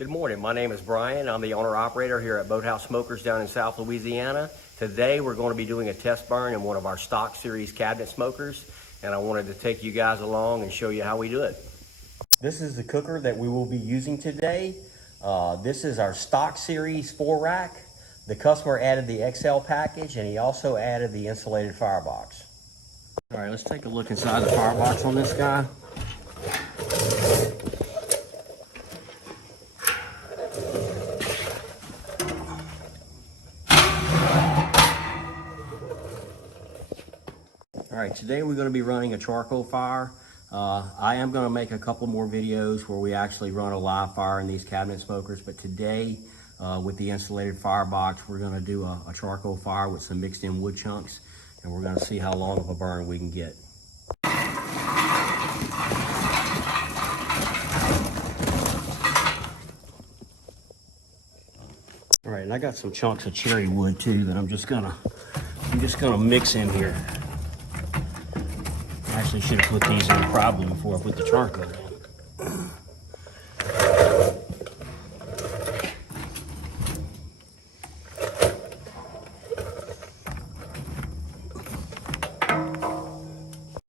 Good morning, my name is Brian. I'm the owner-operator here at Boathouse Smokers down in South Louisiana. Today we're going to be doing a test burn in one of our stock series cabinet smokers, and I wanted to take you guys along and show you how we do it. This is the cooker that we will be using today. This is our stock series 4-rack. The customer added the XL package and he also added the insulated firebox. All right, let's take a look inside the firebox on this guy. All right, today we're going to be running a charcoal fire. I am going to make a couple more videos where we actually run a live fire in these cabinet smokers, but today with the insulated firebox, we're going to do a charcoal fire with some mixed in wood chunks, and we're going to see how long of a burn we can get. All right, and I got some chunks of cherry wood too that I'm just gonna mix in here. I actually should have put these in probably before I put the charcoal in.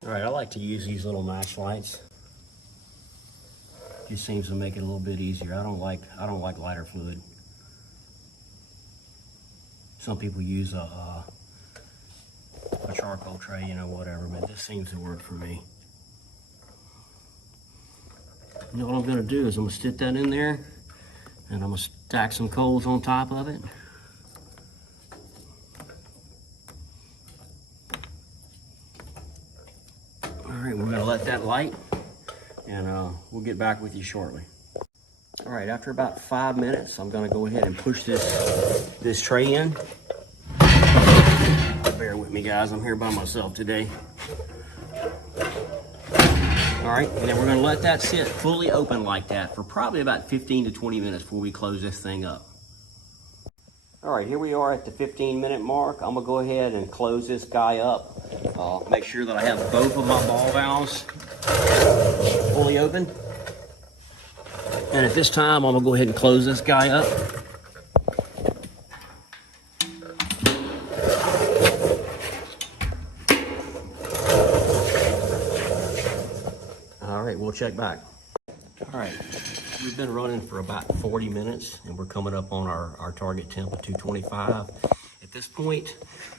All right, I like to use these little match lights. Just seems to make it a little bit easier. I don't like lighter fluid. Some people use a charcoal tray, you know, whatever, but this seems to work for me. You know what I'm gonna do is I'm gonna stick that in there and I'm gonna stack some coals on top of it. All right, we're gonna let that light and we'll get back with you shortly. All right, after about 5 minutes, I'm gonna go ahead and push this tray in. Bear with me, guys, I'm here by myself today. All right, and then we're gonna let that sit fully open like that for probably about 15 to 20 minutes before we close this thing up. All right, here we are at the 15-minute mark. I'm gonna go ahead and close this guy up. Make sure that I have both of my ball valves fully open. And at this time, I'm gonna go ahead and close this guy up. All right, we'll check back. All right, we've been running for about 40 minutes and we're coming up on our target temp of 225. At this point,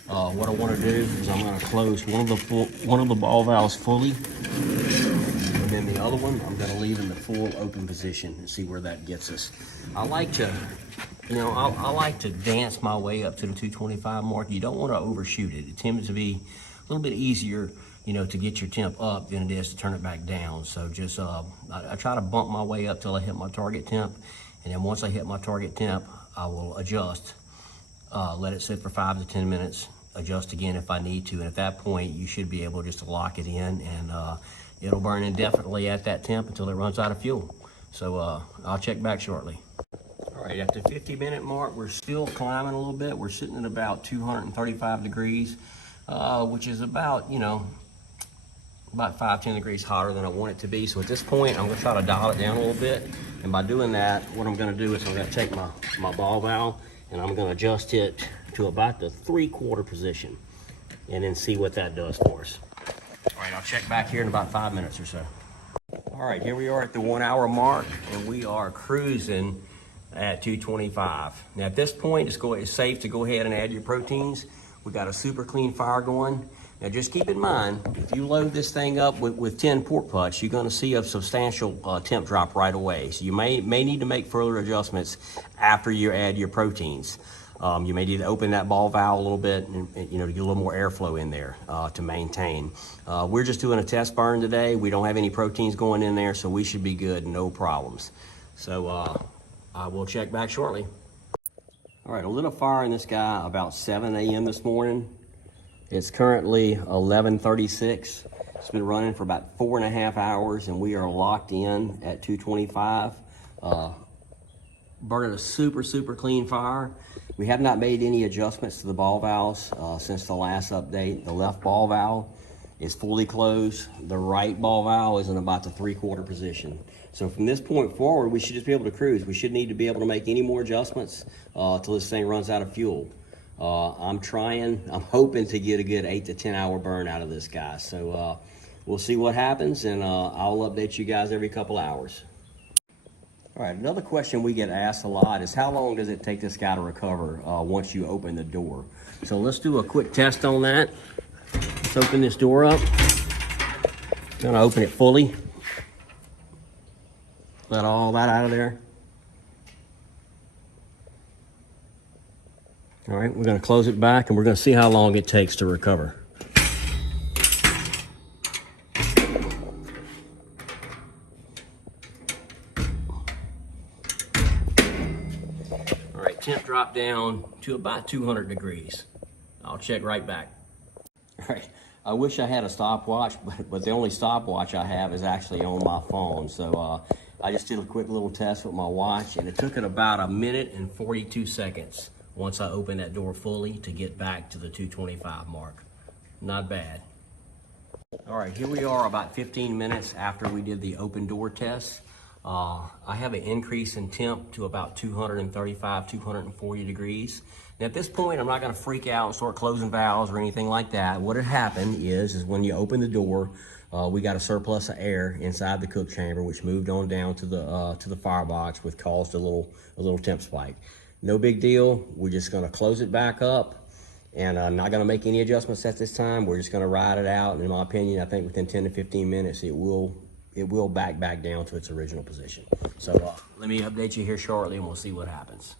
what I want to do is I'm going to close one of the ball valves fully, and then the other one I'm going to leave in the full open position and see where that gets us. I like to, you know, I like to dance my way up to the 225 mark. You don't want to overshoot it. It tends to be a little bit easier, you know, to get your temp up than it is to turn it back down. So just, I try to bump my way up till I hit my target temp. And then once I hit my target temp, I will adjust, let it sit for 5 to 10 minutes, adjust again if I need to. And at that point, you should be able just to lock it in and it'll burn indefinitely at that temp until it runs out of fuel. So I'll check back shortly. All right, at the 50-minute mark, we're still climbing a little bit. We're sitting at about 235 degrees, which is about, you know, about 5-10 degrees hotter than I want it to be. So at this point, I'm gonna try to dial it down a little bit. And by doing that, what I'm gonna do is I'm gonna take my ball valve and I'm gonna adjust it to about the 3/4 position and then see what that does for us. All right, I'll check back here in about 5 minutes or so. All right, here we are at the 1 hour mark and we are cruising at 225. Now at this point, it's safe to go ahead and add your proteins. We got a super clean fire going. Now just keep in mind, if you load this thing up with 10 pork butts, you're gonna see a substantial temp drop right away. So you may need to make further adjustments after you add your proteins. You may need to open that ball valve a little bit and, you know, to get a little more airflow in there to maintain. We're just doing a test burn today. We don't have any proteins going in there, so we should be good, no problems. So I will check back shortly. All right, I lit a fire in this guy about 7 a.m. this morning. It's currently 11:36. It's been running for about 4.5 hours and we are locked in at 225. Burning a super clean fire. We have not made any adjustments to the ball valves since the last update. The left ball valve is fully closed. The right ball valve is in about the 3/4 position. So from this point forward, we should just be able to cruise. We shouldn't need to be able to make any more adjustments till this thing runs out of fuel. I'm hoping to get a good 8 to 10 hour burn out of this guy. So we'll see what happens, and I'll update you guys every couple hours. All right, another question we get asked a lot is how long does it take this guy to recover once you open the door? So let's do a quick test on that. Let's open this door up. I'm gonna open it fully. Let all that out of there. All right, we're gonna close it back and we're gonna see how long it takes to recover. All right, temp dropped down to about 200 degrees. I'll check right back. All right, I wish I had a stopwatch, but the only stopwatch I have is actually on my phone. So I just did a quick little test with my watch, and it took it about 1 minute and 42 seconds once I opened that door fully to get back to the 225 mark. Not bad. All right, here we are about 15 minutes after we did the open door test. I have an increase in temp to about 235, 240 degrees. Now at this point, I'm not gonna freak out and start closing valves or anything like that. What had happened is when you open the door, we got a surplus of air inside the cook chamber, which moved on down to the firebox, which caused a little temp spike. No big deal. We're just gonna close it back up, and I'm not gonna make any adjustments at this time. We're just gonna ride it out. And in my opinion, I think within 10 to 15 minutes, it will back down to its original position. So let me update you here shortly, and we'll see what happens.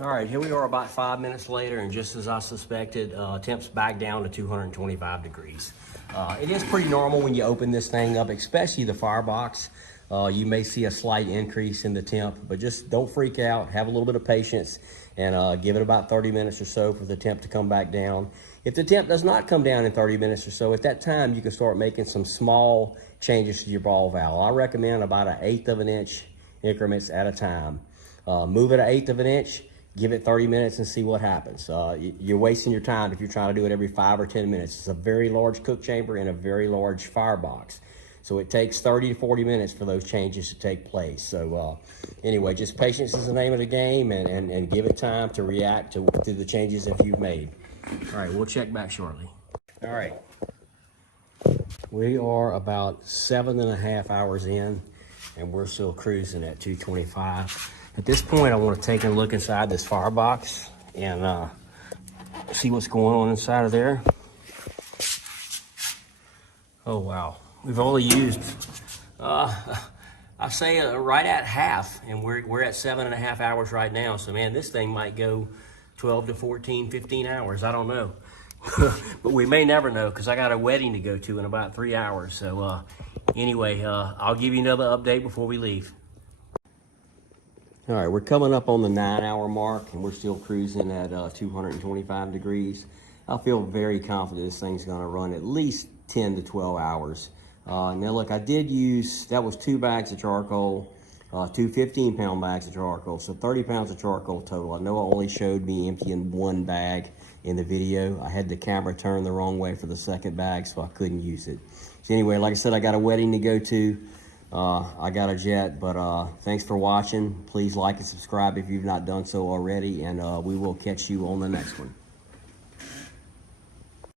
All right, here we are about 5 minutes later, and just as I suspected, temps back down to 225 degrees. It is pretty normal when you open this thing up, especially the firebox. You may see a slight increase in the temp, but just don't freak out. Have a little bit of patience, and give it about 30 minutes or so for the temp to come back down. If the temp does not come down in 30 minutes or so, at that time you can start making some small changes to your ball valve. I recommend about 1/8 of an inch increments at a time. Move it 1/8 of an inch, give it 30 minutes and see what happens. You're wasting your time if you're trying to do it every 5 or 10 minutes. It's a very large cook chamber and a very large firebox. So it takes 30 to 40 minutes for those changes to take place. So anyway, just patience is the name of the game, and give it time to react to the changes that you've made. All right, we'll check back shortly. All right. We are about 7.5 hours in, and we're still cruising at 225. At this point, I want to take a look inside this firebox and see what's going on inside of there. Oh, wow. We've only used, I say right at half, and we're at 7.5 hours right now. So man, this thing might go 12 to 14, 15 hours. I don't know. But we may never know, because I got a wedding to go to in about 3 hours. So anyway, I'll give you another update before we leave. All right, we're coming up on the 9-hour mark, and we're still cruising at 225 degrees. I feel very confident this thing's gonna run at least 10 to 12 hours. Now look, I did use, that was 2 bags of charcoal, 2 15-pound bags of charcoal, so 30 pounds of charcoal total. I know I only showed me emptying 1 bag in the video. I had the camera turned the wrong way for the second bag, so I couldn't use it. So anyway, like I said, I got a wedding to go to. I got a jet, but thanks for watching. Please like and subscribe if you've not done so already, and we will catch you on the next one.